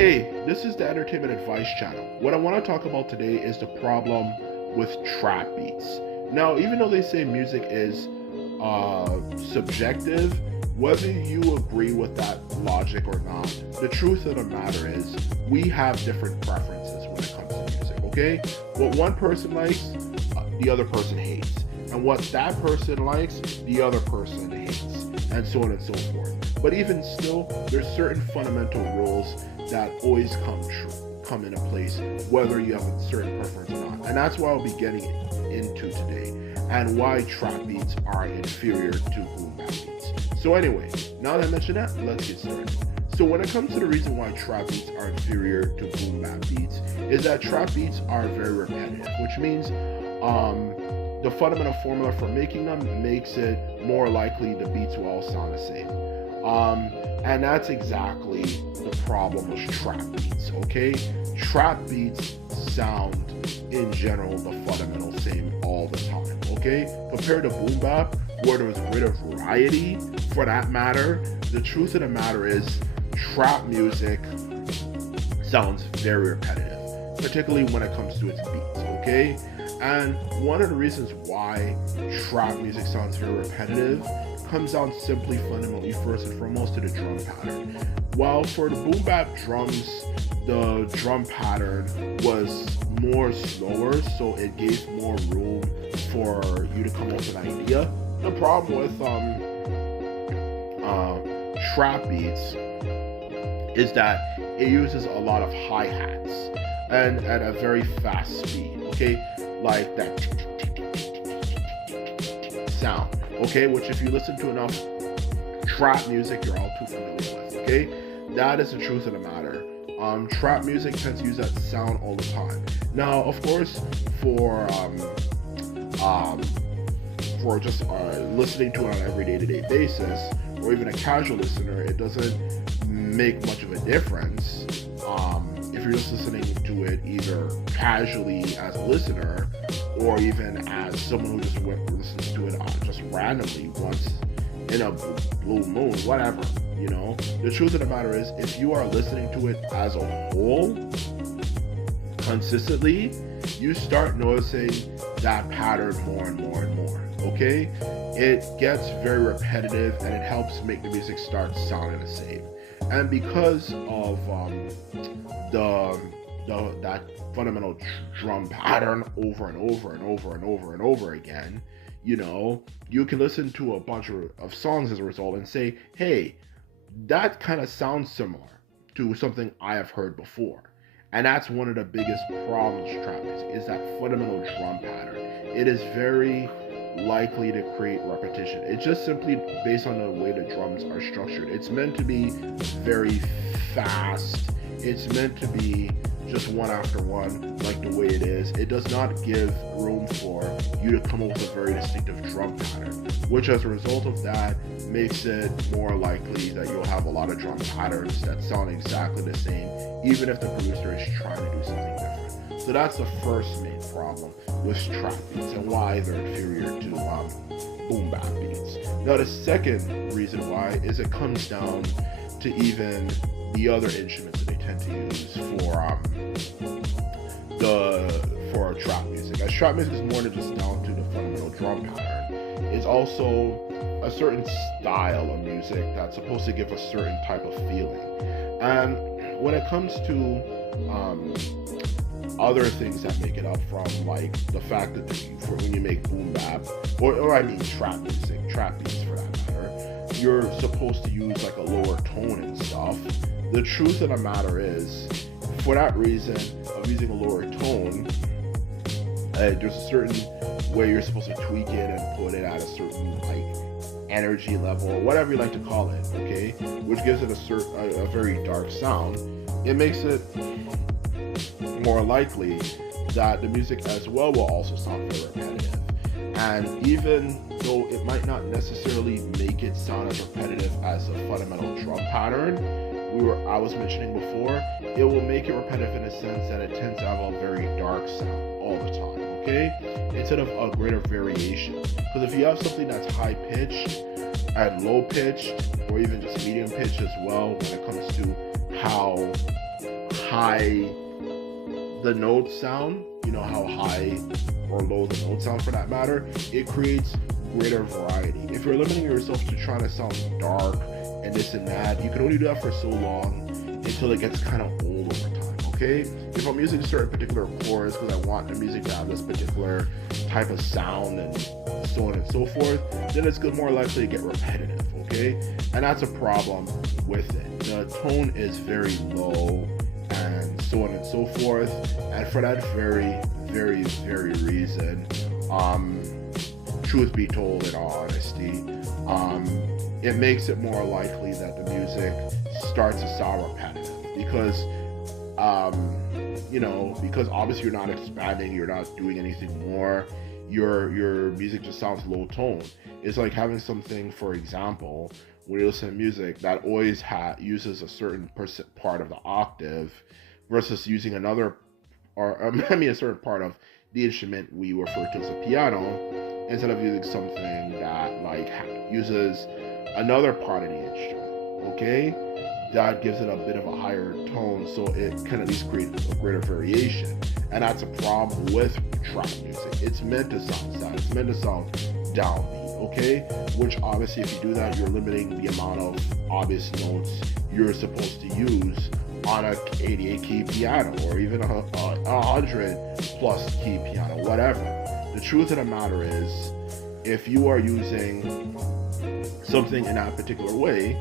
Hey, this is the Entertainment Advice Channel. What I want to talk about today is the problem with trap beats. Now, even though they say music is subjective, whether you agree with that logic or not, the truth of the matter is we have different preferences when it comes to music, okay? What one person likes, the other person hates. And what that person likes, the other person hates. And so on and so forth. But even still, there's certain fundamental rules that always come into place, whether you have a certain preference or not. And that's what I'll be getting into today, and why trap beats are inferior to boom bap beats. So anyway, now that I mentioned that, let's get started. So when it comes to the reason why trap beats are inferior to boom bap beats, is that trap beats are very repetitive, which means the fundamental formula for making them makes it more likely the beats will all sound the same. And that's exactly the problem with trap beats, okay? Trap beats sound, in general, the fundamental same all the time, okay? Compared to boom bap, where there's greater variety, for that matter, the truth of the matter is trap music sounds very repetitive, particularly when it comes to its beats, okay? And one of the reasons why trap music sounds very repetitive comes down simply fundamentally first and foremost to the drum pattern. While for the boom bap drums, the drum pattern was more slower, so it gave more room for you to come up with an idea. The problem with trap beats is that it uses a lot of hi-hats and at a very fast speed, okay? Like that sound, okay? Which if you listen to enough trap music, you're all too familiar with, okay? That is the truth of the matter. Trap music tends to use that sound all the time. Now, of course, for just listening to it on an every day-to-day basis, or even a casual listener, it doesn't make much of a difference. If you're just listening to it either casually as a listener, or even as someone who just listens to it just randomly once in a blue moon, whatever, you know. The truth of the matter is, if you are listening to it as a whole, consistently, you start noticing that pattern more and more and more, okay? It gets very repetitive, and it helps make the music start sounding the same. And because of that fundamental drum pattern over and over and over and over and over again, you know, you can listen to a bunch of songs as a result and say, hey, that kind of sounds similar to something I have heard before. And that's one of the biggest problems with trap music, is that fundamental drum pattern. It is very likely to create repetition. It's just simply based on the way the drums are structured. It's meant to be very fast. It's meant to be just one after one, like the way it is. It does not give room for you to come up with a very distinctive drum pattern, which as a result of that makes it more likely that you'll have a lot of drum patterns that sound exactly the same, even if the producer is trying to do something different. So that's the first main problem with trap beats and why they're inferior to boom bap beats. Now the second reason why is it comes down to even the other instruments that they tend to use for trap music. As trap music is more than just down to the fundamental drum pattern. It's also a certain style of music that's supposed to give a certain type of feeling. And when it comes to other things that make it up, from like the fact that for when you make boom bap, or I mean trap music, trap beats for that matter, you're supposed to use like a lower tone and stuff. The truth of the matter is, for that reason of using a lower tone, there's a certain way you're supposed to tweak it and put it at a certain like energy level, or whatever you like to call it, okay? Which gives it a very dark sound. It makes it more likely that the music as well will also sound very repetitive. And even though it might not necessarily make it sound as repetitive as a fundamental drum pattern I was mentioning before, it will make it repetitive in a sense that it tends to have a very dark sound all the time, okay? Instead of a greater variation. Because if you have something that's high pitched and low pitched, or even just medium pitched as well, when it comes to how high the notes sound, you know how high or low the notes sound for that matter, it creates greater variety. If you're limiting yourself to trying to sound dark and this and that, you can only do that for so long until it gets kind of old over time, okay? If I'm using certain particular chords because I want the music to have this particular type of sound and so on and so forth, then it's more likely to get repetitive, okay? And that's a problem with it. The tone is very low and so on and so forth, and for that very reason, truth be told, in all honesty, it makes it more likely that the music starts to sound repetitive because because obviously you're not expanding, you're not doing anything more, your music just sounds low tone. It's like having something, for example, when you listen to music that always uses a certain part of the octave versus using another, or a certain part of the instrument we refer to as a piano, instead of using something that like uses another part of the instrument, okay? That gives it a bit of a higher tone, so it can at least create a greater variation. And that's a problem with trap music. It's meant to sound sad, it's meant to sound downbeat, okay? Which obviously if you do that, you're limiting the amount of obvious notes you're supposed to use on a 88 key piano, or even a 100 plus key piano, whatever. The truth of the matter is, if you are using something in that particular way,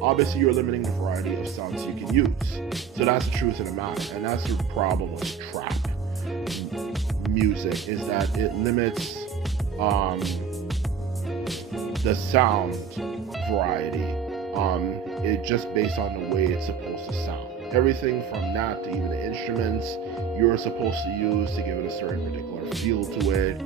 obviously you're limiting the variety of sounds you can use. So that's the truth of the matter, and that's the problem with trap music, is that it limits the sound variety. It just based on the way it's supposed to sound. Everything from that to even the instruments you're supposed to use to give it a certain particular feel to it,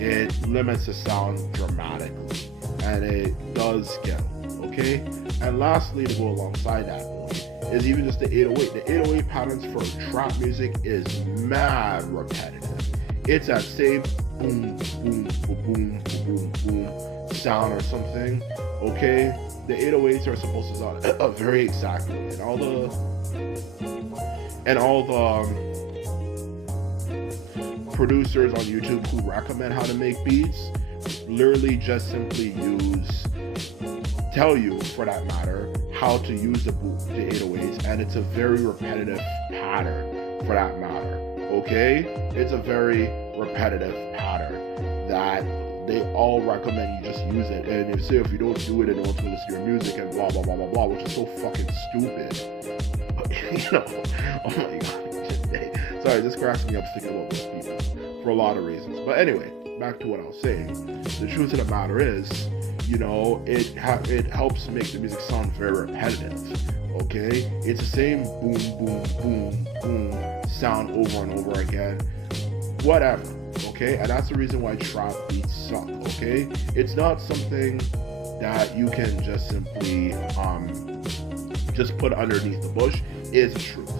it limits the sound dramatically, and it does get old, okay? And lastly, to go alongside that point, is even just the 808. The 808 patterns for trap music is mad repetitive. It's that same boom, boom, boom, boom, boom, boom sound or something, okay? The 808s are supposed to sound very exactly, and all the producers on YouTube who recommend how to make beats literally just simply tell you, for that matter, how to use the 808s, and it's a very repetitive pattern, for that matter, okay? It's a very repetitive pattern that they all recommend you just use it, and they say if you don't do it, then no one's gonna listen to your music and blah blah blah blah blah, which is so fucking stupid. Oh my god. Sorry, this cracks me up thinking about those people for a lot of reasons. But anyway, back to what I was saying. The truth of the matter is, it helps make the music sound very repetitive. Okay, it's the same boom boom boom boom sound over and over again. Whatever. Okay, and that's the reason why trap beats suck. Okay, it's not something that you can just simply just put underneath the bush. Is the truth.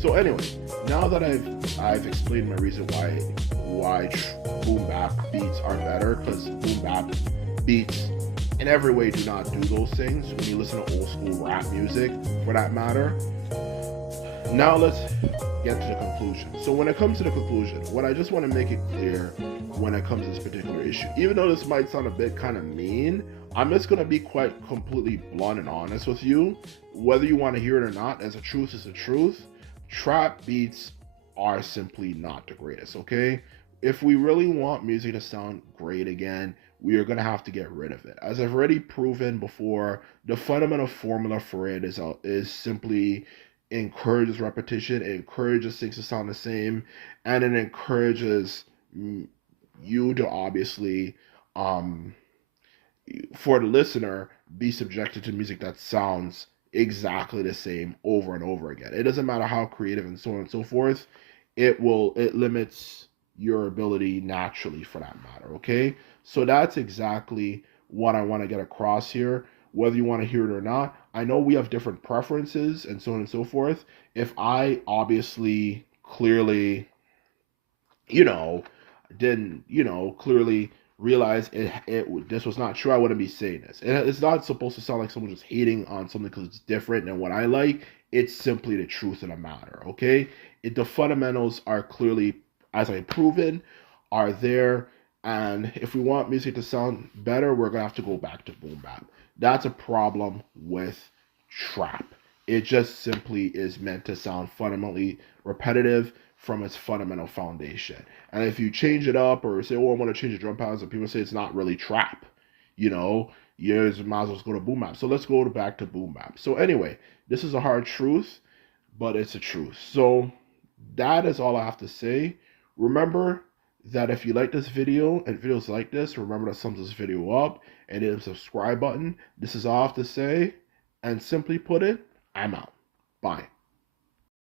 So anyway, now that I've explained my reason why boom bap beats are better, because boom bap beats in every way do not do those things when you listen to old school rap music, for that matter. Now let's get to the conclusion. So when it comes to the conclusion, what I just want to make it clear when it comes to this particular issue, even though this might sound a bit kind of mean, I'm just going to be quite completely blunt and honest with you. Whether you want to hear it or not, as the truth is the truth, trap beats are simply not the greatest, okay? If we really want music to sound great again, we are going to have to get rid of it. As I've already proven before, the fundamental formula for it is simply encourages repetition, it encourages things to sound the same, and it encourages you to obviously, for the listener, be subjected to music that sounds exactly the same over and over again. It doesn't matter how creative and so on and so forth. It limits your ability naturally, for that matter, okay? So that's exactly what I want to get across here. Whether you want to hear it or not, I know we have different preferences and so on and so forth. If I obviously clearly, didn't, clearly realize this was not true, I wouldn't be saying this. It's not supposed to sound like someone just hating on something because it's different than what I like. It's simply the truth of the matter, okay? The fundamentals are clearly, as I proven, are there. And if we want music to sound better, we're gonna have to go back to boom bap. That's a problem with trap. It just simply is meant to sound fundamentally repetitive from its fundamental foundation. And if you change it up or say, oh, I want to change the drum patterns, and people say it's not really trap, you know, you might as well go to boom bap. So let's go back to boom bap. So anyway, this is a hard truth, but it's a truth. So that is all I have to say. Remember that if you like this video and videos like this, remember to thumbs this video up and hit the subscribe button. This is all I have to say. And simply put it, I'm out. Bye.